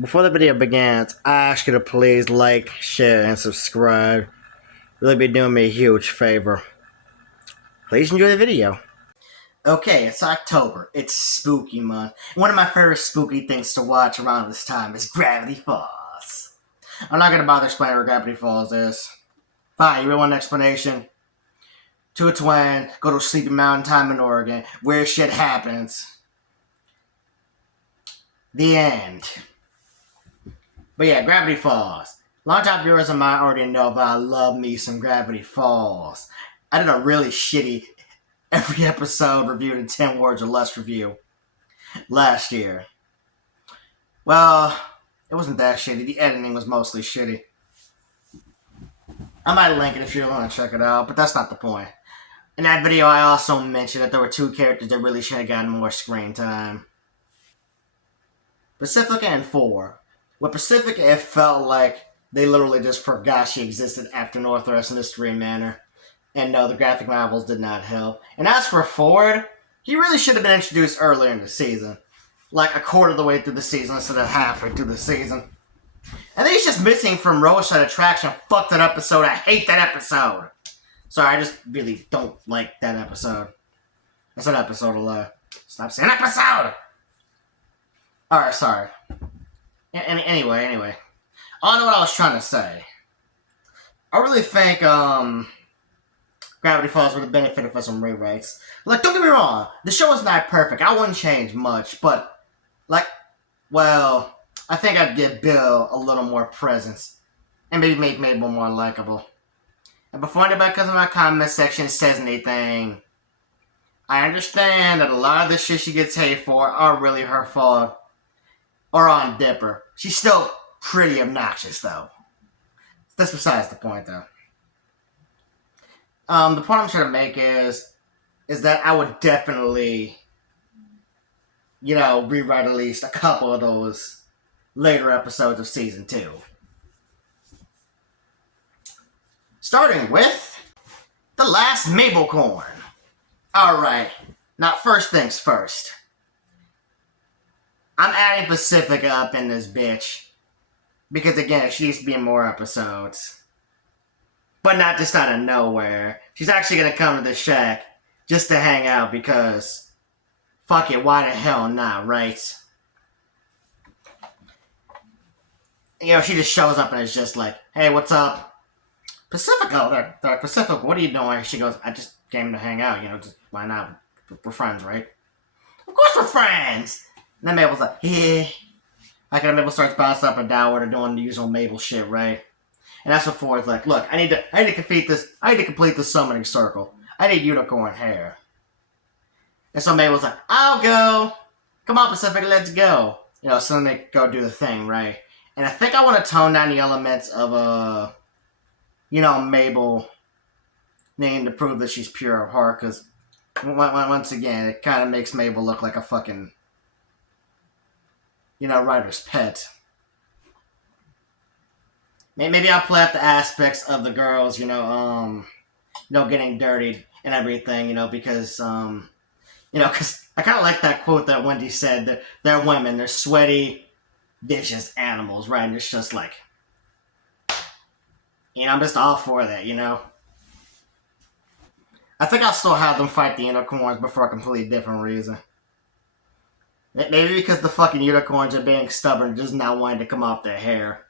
Before the video begins, I ask you to please like, share, and subscribe. Really be doing me a huge favor. Please enjoy the video. Okay, it's October. It's spooky month. One of my favorite spooky things to watch around this time is Gravity Falls. I'm not gonna bother explaining what Gravity Falls is. Fine, you really want an explanation? To a twin, go to Sleepy Mountain Time in Oregon, where shit happens. The end. But yeah, Gravity Falls. Longtime viewers of mine already know that I love me some Gravity Falls. I did a really shitty every episode reviewed in 10 words or less review last year. Well, it wasn't that shitty. The editing was mostly shitty. I might link it if you want to check it out, but that's not the point. In that video, I also mentioned that there were two characters that really should have gotten more screen time. Pacifica and Four. With Pacifica, it felt like they literally just forgot she existed after Northwest Mystery Manor. And no, the graphic novels did not help. And as for Ford, he really should have been introduced earlier in the season. Like a quarter of the way through the season instead of halfway through the season. And then he's just missing from Roadside Attraction. Fuck that episode. I hate that episode. Sorry, I just really don't like that episode. I said episode a lot. Stop saying episode! Alright, sorry. Anyway. I don't know what I was trying to say. I really think, Gravity Falls would have benefited from some rewrites. Like, don't get me wrong, the show is not perfect. I wouldn't change much, but, I think I'd give Bill a little more presence. And maybe make Mabel more likable. And before anybody comes in my comment section and says anything, I understand that a lot of the shit she gets hate for are really her fault. Or on Dipper. She's still pretty obnoxious, though. That's besides the point, though. The point I'm trying to make is that I would definitely, rewrite at least a couple of those later episodes of Season 2. Starting with The Last Mabelcorn. Alright, now first things first. I'm adding Pacifica up in this bitch. Because again, she needs to be in more episodes. But not just out of nowhere. She's actually going to come to the shack just to hang out because fuck it, why the hell not, right? She just shows up and is just like, hey, what's up? Pacifica, they're like, Pacifica, what are you doing? She goes, I just came to hang out, just why not? We're friends, right? Of course we're friends! And then Mabel's like, yeah. Like, and Mabel starts bouncing up and down where they're doing the usual Mabel shit, right? And that's what Ford's like, look, I need to complete this summoning circle. I need unicorn hair. And so Mabel's like, I'll go. Come on, Pacific, let's go. So then they go do the thing, right? And I think I want to tone down the elements of, Mabel needing to prove that she's pure of heart, because once again, it kind of makes Mabel look like a fucking, writer's pet. Maybe I'll play up the aspects of the girls, getting dirtied and everything, because, because I kind of like that quote that Wendy said, that they're women, they're sweaty, vicious animals, right? And it's just like, I'm just all for that, I think I'll still have them fight the unicorns, but for a completely different reason. Maybe because the fucking unicorns are being stubborn, just not wanting to come off their hair.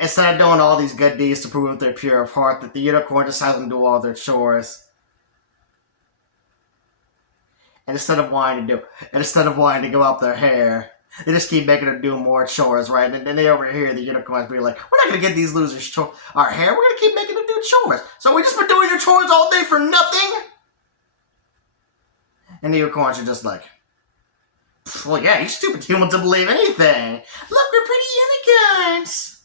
Instead of doing all these good deeds to prove that they're pure of heart, that the unicorn just has them do all their chores. And instead of wanting to go up their hair, they just keep making them do more chores, right? And then they overhear the unicorns be like, we're not going to get these losers our hair, we're going to keep making them do chores. So we just been doing your chores all day for nothing? And the unicorns are just like, well, yeah, you stupid humans will believe anything. Look, we're pretty unicorns.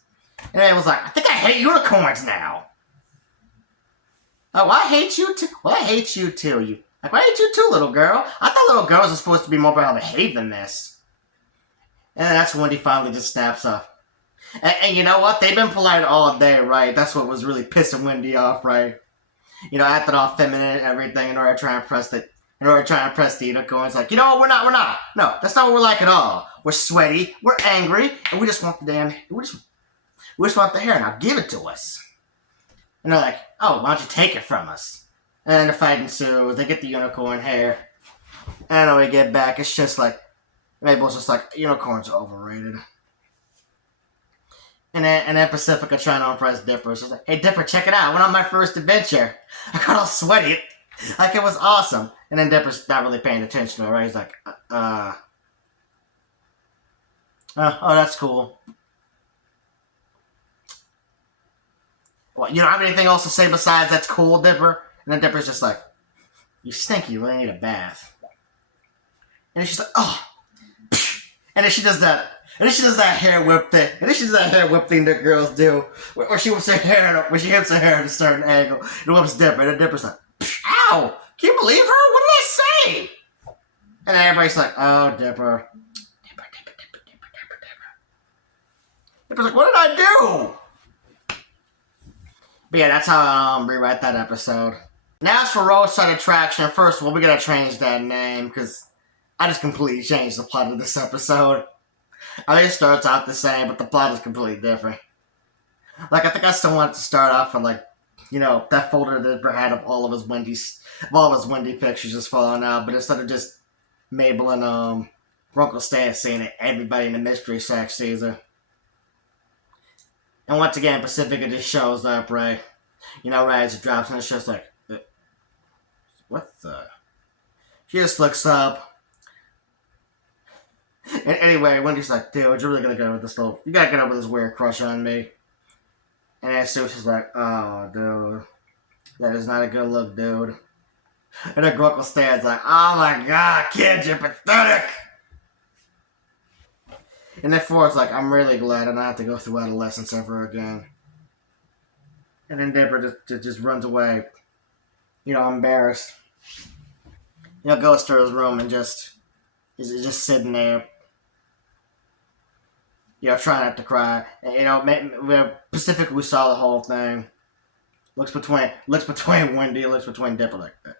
And I was like, I think I hate unicorns now. Oh, I hate you too. Well, I hate you too. I hate you too, little girl. I thought little girls are supposed to be more well-behaved than this. And that's when Wendy finally just snaps up. And you know what? They've been polite all day, right? That's what was really pissing Wendy off, right? Acting all feminine and everything in order to try and impress the unicorns. Like, we're not. No, that's not what we're like at all. we're sweaty, we're angry, and we just want we just want the hair. Now give it to us. And they're like, oh, why don't you take it from us? And then the fight ensues. They get the unicorn hair. And then we get back. It's just like, Mabel's just like, unicorns are overrated. And then Pacifica trying to impress Dipper. She's like, hey, Dipper, check it out. I went on my first adventure. I got all sweaty. Like, it was awesome. And then Dipper's not really paying attention to her, right? He's like, oh, that's cool. Well, you don't have anything else to say besides that's cool, Dipper? And then Dipper's just like, you stink, you really need a bath. And then she's like, oh. And then she does that. And then she does that hair whip thing. And then she does that hair whip thing that girls do. Where she whips her hair, when she whips her hair at a certain angle. And whips Dipper. And then Dipper's like, ow! Can you believe her? What did I say? And then everybody's like, oh, Dipper. Dipper's like, what did I do? But yeah, that's how I rewrite that episode. Now as for Roadside Attraction, first of all, we gotta change that name, because I just completely changed the plot of this episode. I think it starts out the same, but the plot is completely different. Like, I think I still want it to start off with, like, that folder that Brett had of all of his Wendy pictures just falling out, but instead of just Mabel and Uncle Stan seeing it, everybody in the mystery shack sees her. And once again, Pacifica just shows up, right? Right as it drops, and it's just like, what the? She just looks up. And anyway, Wendy's like, dude, you're really gonna get over this little, you gotta get over this weird crush on me. And then Susie's like, oh, dude, that is not a good look, dude. And then Uncle Stan's like, oh my god, kid, you're pathetic. And then Ford's like, I'm really glad I don't have to go through adolescence ever again. And then Dipper just runs away, embarrassed. Goes to his room and is just sitting there, trying not to cry. And, Pacifica, we saw the whole thing. Looks between Wendy, looks between Dipper like that.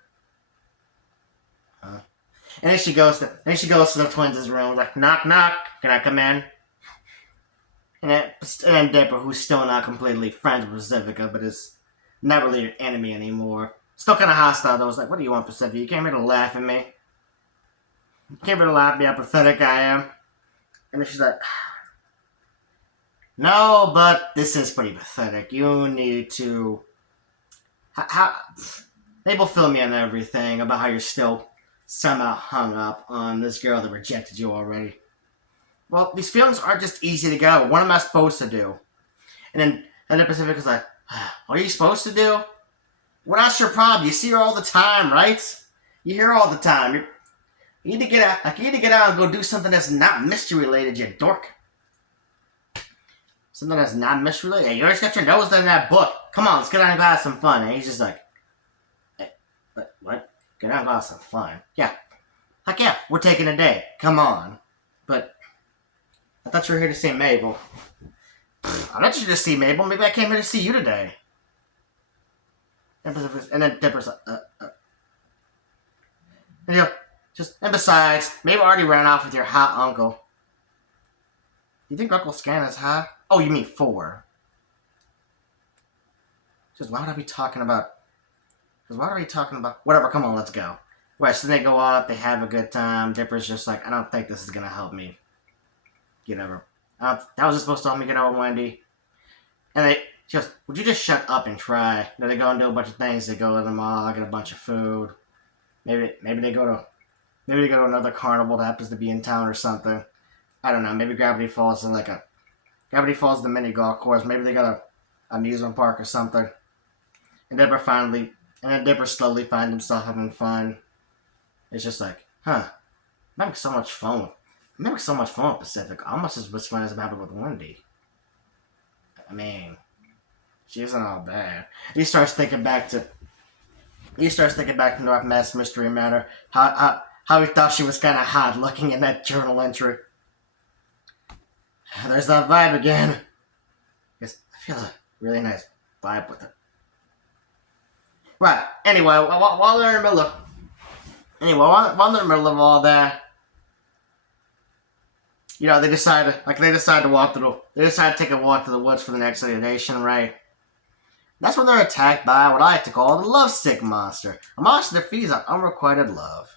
And then she goes to the twins' room, like, knock, knock, can I come in? And then Dipper, who's still not completely friends with Pacifica, but is not really an enemy anymore. Still kind of hostile, though. It's like, what do you want, Pacifica? You came here to laugh at me? You came here to laugh at me how pathetic I am? And then she's like, no, but this is pretty pathetic. You need to... Mabel fill me on everything about how you're still somehow hung up on this girl that rejected you already. Well, these feelings aren't just easy to go. What am I supposed to do? And then Pacifica's like, what are you supposed to do? Well, that's your problem. You see her all the time, right? You hear her all the time. You need to get out and go do something that's not mystery related, you dork. Something that's not mystery related? Hey, you always got your nose in that book. Come on, let's get out and have some fun. And he's just like, hey, what? Get out and have some fun. Yeah. Heck yeah, we're taking a day. Come on. But I thought you were here to see Mabel. I'm not here to see Mabel. Maybe I came here to see you today. And then Dipper's like, And besides, Mabel already ran off with your hot uncle. You think Uncle Stan is hot? Oh, you mean 4. Just why would I be talking about... Whatever, come on, let's go. Right, so they go out, they have a good time. Dipper's just like, I don't think this is going to help me get over. That was just supposed to help me get over Wendy. And she goes, would you just shut up and try? Then they go and do a bunch of things. They go to the mall, get a bunch of food. Maybe they go to another carnival that happens to be in town or something. I don't know. Maybe Gravity Falls is the mini golf course. Maybe they got a amusement park or something. And Dipper slowly finds himself having fun. It's just like, I'm having so much fun with Pacific. Almost as much fun as I'm having with Wendy. I mean, she isn't all bad. He starts thinking back to North Mass Mystery Manor. How he thought she was kind of hot looking in that journal entry. There's that vibe again. I feel a really nice vibe with it. Right. Anyway, while they're in the middle of all that, They decide to they decide to take a walk to the woods for the next nation, right? That's when they're attacked by what I like to call the lovesick monster, a monster that feeds on unrequited love.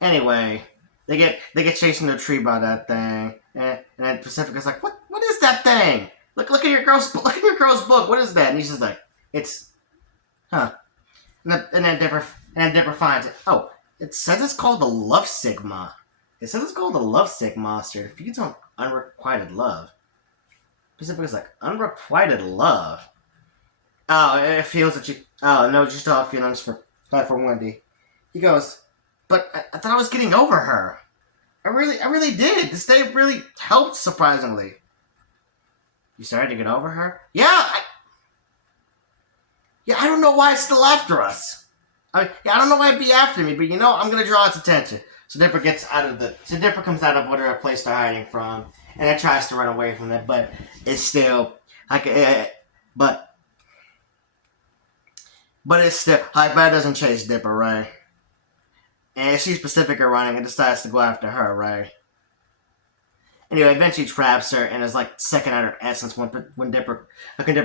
Anyway, they get chased into a tree by that thing, and then Pacifica's like, what is that thing? Look at your girl's book. What is that? And he's just like, it's huh. And then Dipper finds it. Oh, it says it's called the Love Sigma. It says it's called the Love Sick monster. It feeds on unrequited love. Pacifica's like, unrequited love? Oh, it feels that you. Oh, no, you still have feelings for Wendy. He goes, but I thought I was getting over her. I really did. This day really helped, surprisingly. You started to get over her? Yeah, I don't know why it's still after us. I don't know why it'd be after me, but I'm gonna draw its attention. So Dipper comes out of whatever place they're hiding from, and it tries to run away from it, but it's still like, but it's still like, but it doesn't chase Dipper, right? And she sees Pacifica running and decides to go after her, right? Anyway, eventually traps her and is like sucking out her essence when Dipper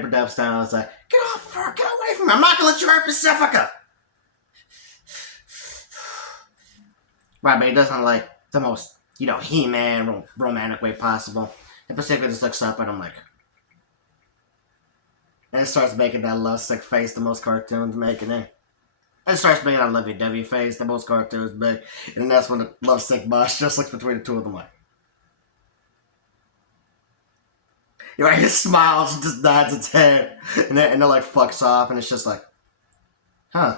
dubs down. It's like, get off her, get away from me! I'm not gonna let you hurt Pacifica. Right, but he doesn't like the most, He-Man romantic way possible. And Pacifica just looks up at him like, and it starts making that lovesick face the most cartoons making it. And it starts making that lovey-dovey face the most cartoons make. And that's when the lovesick boss just looks between the two of them like, he smiles and just nods its head. And then it like fucks off and it's just like, huh,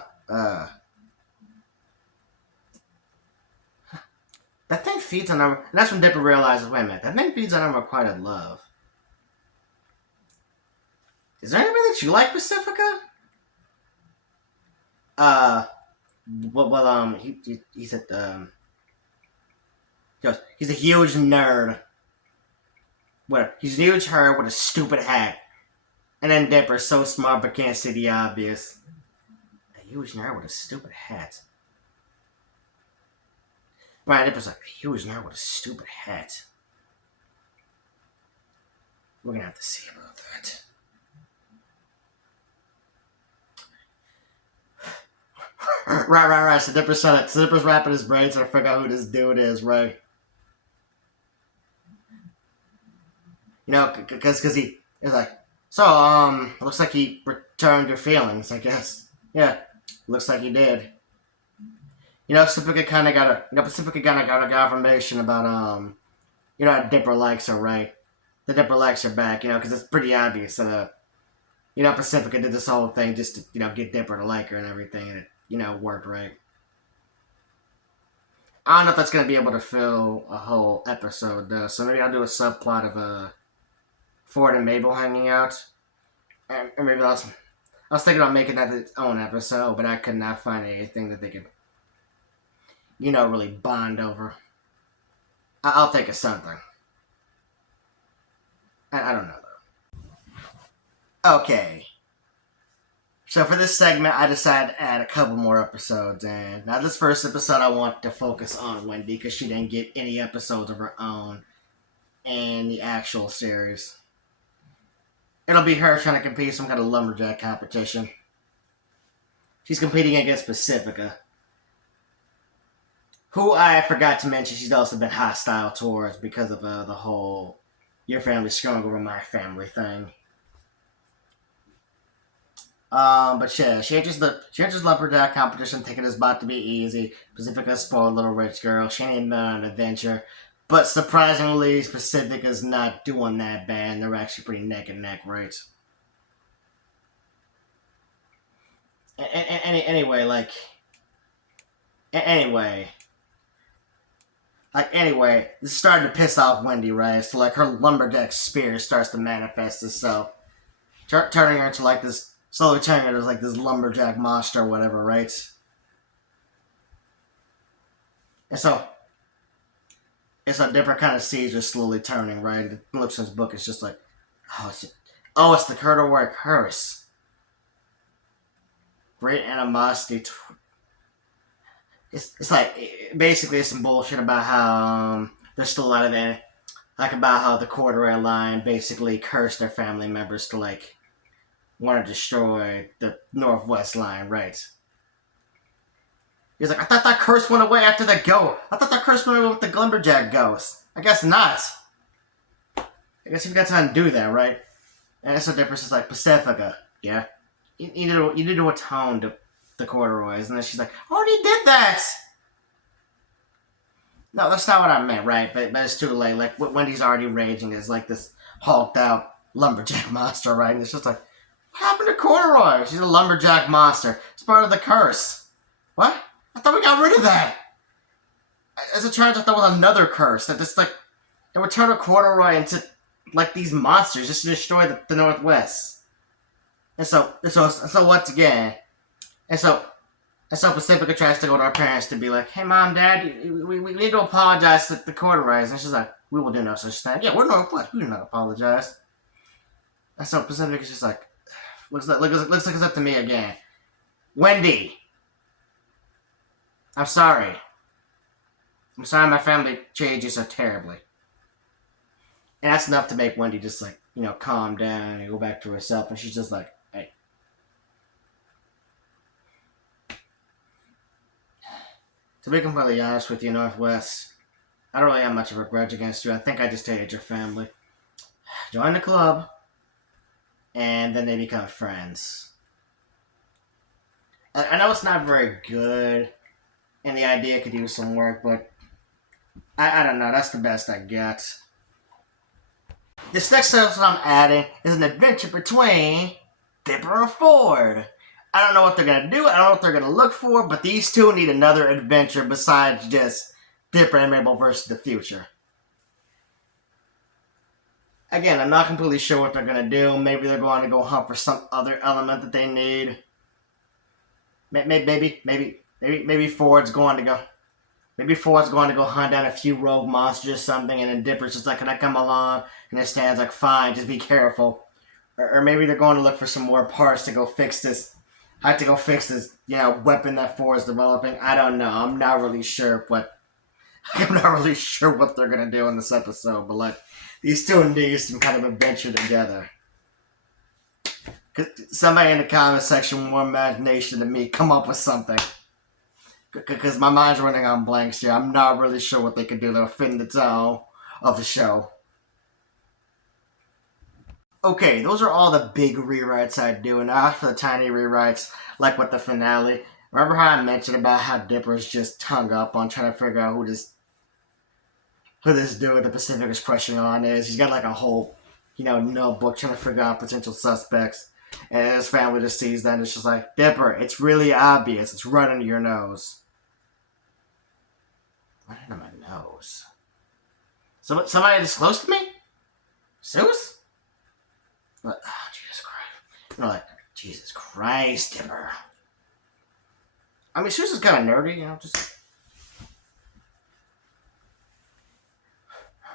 that thing feeds on and that's when Dipper realizes, wait a minute, that thing feeds on unrequited love. Is there anybody that you like, Pacifica? He's he's a huge nerd. He's a huge nerd with a stupid hat. And then Dipper's so smart but can't see the obvious. A huge nerd with a stupid hat. Right, Dipper's like, a huge nerd with a stupid hat. We're gonna have to see about that. Right. So Dipper's wrapping his brain trying to figure out who this dude is, right? Because he is like, so, looks like he returned your feelings, I guess. Yeah, looks like he did. Pacifica kind of got a confirmation about, Dipper likes her, right? The Dipper likes her back, because it's pretty obvious that, Pacifica did this whole thing just to, get Dipper to like her and everything, and it, worked, right? I don't know if that's going to be able to fill a whole episode, though, so maybe I'll do a subplot of, Ford and Mabel hanging out. Or maybe I was thinking about making that its own episode, but I could not find anything that they could, really bond over. I'll think of something. I don't know, though. Okay. So for this segment, I decided to add a couple more episodes. And now this first episode, I want to focus on Wendy because she didn't get any episodes of her own in the actual series. It'll be her trying to compete in some kind of lumberjack competition. She's competing against Pacifica, who I forgot to mention she's also been hostile towards because of the whole your family's stronger than my family thing. But yeah, she enters lumberjack competition thinking it's about to be easy. Pacifica's a spoiled little rich girl. She ain't been on an adventure. But surprisingly, Pacifica's not doing that bad. They're actually pretty neck and neck, right? Anyway, this is starting to piss off Wendy, right? So her lumberjack spirit starts to manifest itself, turning her into slowly turning her into this lumberjack monster or whatever, right? And so Dipper kind of sees her slowly turning, right? And looks in his book. It's just like, it's the Curt curse. Great animosity. It's like basically some bullshit about how there's still a lot of that, like about how the Corduroy line basically cursed their family members to like want to destroy the Northwest line, right? He's like, I thought that curse went away after the go. I thought that curse went away with the lumberjack ghost. I guess not. I guess you've got to undo that, right? And so Dipper's just like, Pacifica, yeah? You need to atone to the Corduroys. And then she's like, I already did that! No, that's not what I meant, right? But it's too late. Like, Wendy's already raging as, like, this hulked out lumberjack monster, right? And it's just like, what happened to Corduroy? She's a lumberjack monster. It's part of the curse. What? I thought we got rid of that! As it turns out, there was another curse that just, like, it would turn a Corduroy into, like, these monsters just to destroy the Northwest. And so once again, and so Pacifica tries to go to her parents to be like, hey, Mom, Dad, we need to apologize to the Corduroys. And she's like, we will do no such thing. Yeah, we're Northwest. We do not apologize. And so Pacifica's just like, looks like it's up to me again. Wendy, I'm sorry. I'm sorry my family treated you so terribly. And that's enough to make Wendy just like, calm down and go back to herself. And she's just like, hey. To be completely honest with you, Northwest, I don't really have much of a grudge against you. I think I just hated your family. Join the club, and then they become friends. I know it's not very good, and the idea could use some work, but I don't know. That's the best I get. This next episode I'm adding is an adventure between Dipper and Ford. I don't know what they're going to do. I don't know what they're going to look for, but these two need another adventure besides just Dipper and Mabel versus the future. Again, I'm not completely sure what they're going to do. Maybe they're going to go hunt for some other element that they need. Maybe Ford's going to go. Maybe Ford's going to go hunt down a few rogue monsters or something, and then Dipper's just like, can I come along? And then Stan's like, fine, just be careful. Or maybe they're going to look for some more parts to go fix this. I have to go fix this, weapon that Ford's developing. I don't know. I'm not really sure what they're gonna do in this episode. But like, these two need some kind of adventure together. Cause somebody in the comment section with more imagination than me come up with something. Because my mind's running on blanks here. I'm not really sure what they could do to fit in the tone of the show. Okay, those are all the big rewrites I do, and now for the tiny rewrites, like with the finale. Remember how I mentioned about how Dipper's just hung up on trying to figure out who this dude the Pacific is crushing on is? He's got like a whole, notebook trying to figure out potential suspects, and his family just sees that and it's just like, Dipper, it's really obvious. It's right under your nose. Right under my nose? Somebody this close to me? Zeus? Like, oh, Jesus Christ. Like, Jesus Christ, Dipper. I mean, Zeus is kind of nerdy, just...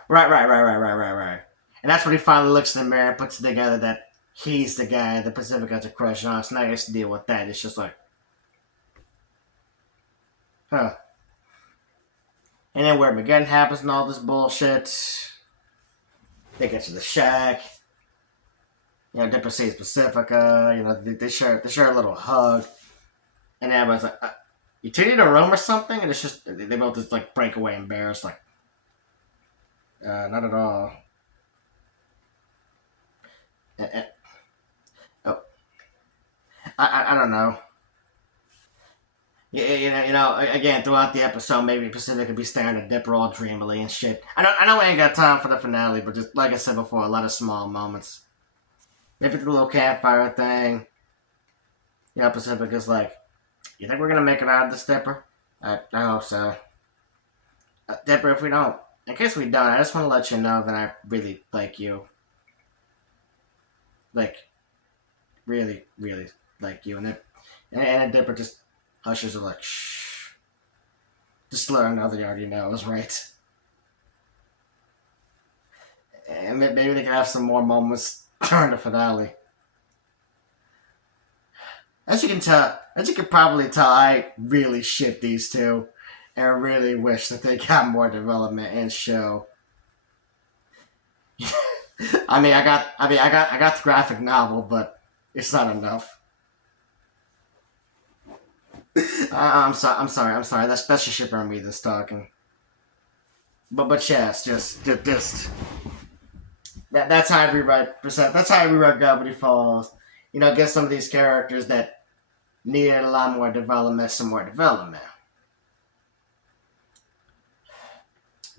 Right. And that's when he finally looks in the mirror and puts it together that he's the guy the Pacific has a crush on, so now he has to deal with that. It's just like... Huh. And then where Armageddon happens and all this bullshit. They get to the shack. Dipper sees Pacifica. They share a little hug, and everybody's like, "You two need a room or something?" And it's just they both just like break away embarrassed, like, "Not at all." Oh, I don't know. Yeah, again, throughout the episode, maybe Pacific could be staring at Dipper all dreamily and shit. I know we ain't got time for the finale, but just like I said before, a lot of small moments. Maybe the little campfire thing. Pacifica's like, you think we're gonna make it out of this, Dipper? I hope so. Dipper, if we don't, in case we don't, I just want to let you know that I really like you. Like, really, really like you. And then Dipper just hushes her like, shh. Just let her know that he already knows, right? And maybe they can have some more moments during the finale. As you can probably tell, I really ship these two. And I really wish that they got more development in show. I got the graphic novel, but it's not enough. I'm sorry. That's the shipper on me that's talking. But yes, just that's how I rewrite percent. That's how I rewrite Gravity Falls. You know, get some of these characters that needed a lot more development, some more development.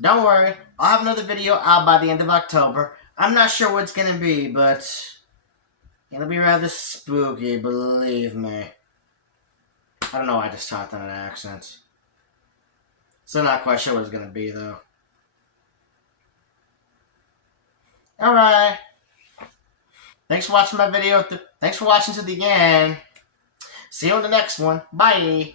Don't worry, I'll have another video out by the end of October. I'm not sure what it's gonna be, but it'll be rather spooky, believe me. I don't know why I just talked on an accent. Still not quite sure what it's gonna be, though. Alright. Thanks for watching my video. Thanks for watching to the end. See you on the next one. Bye.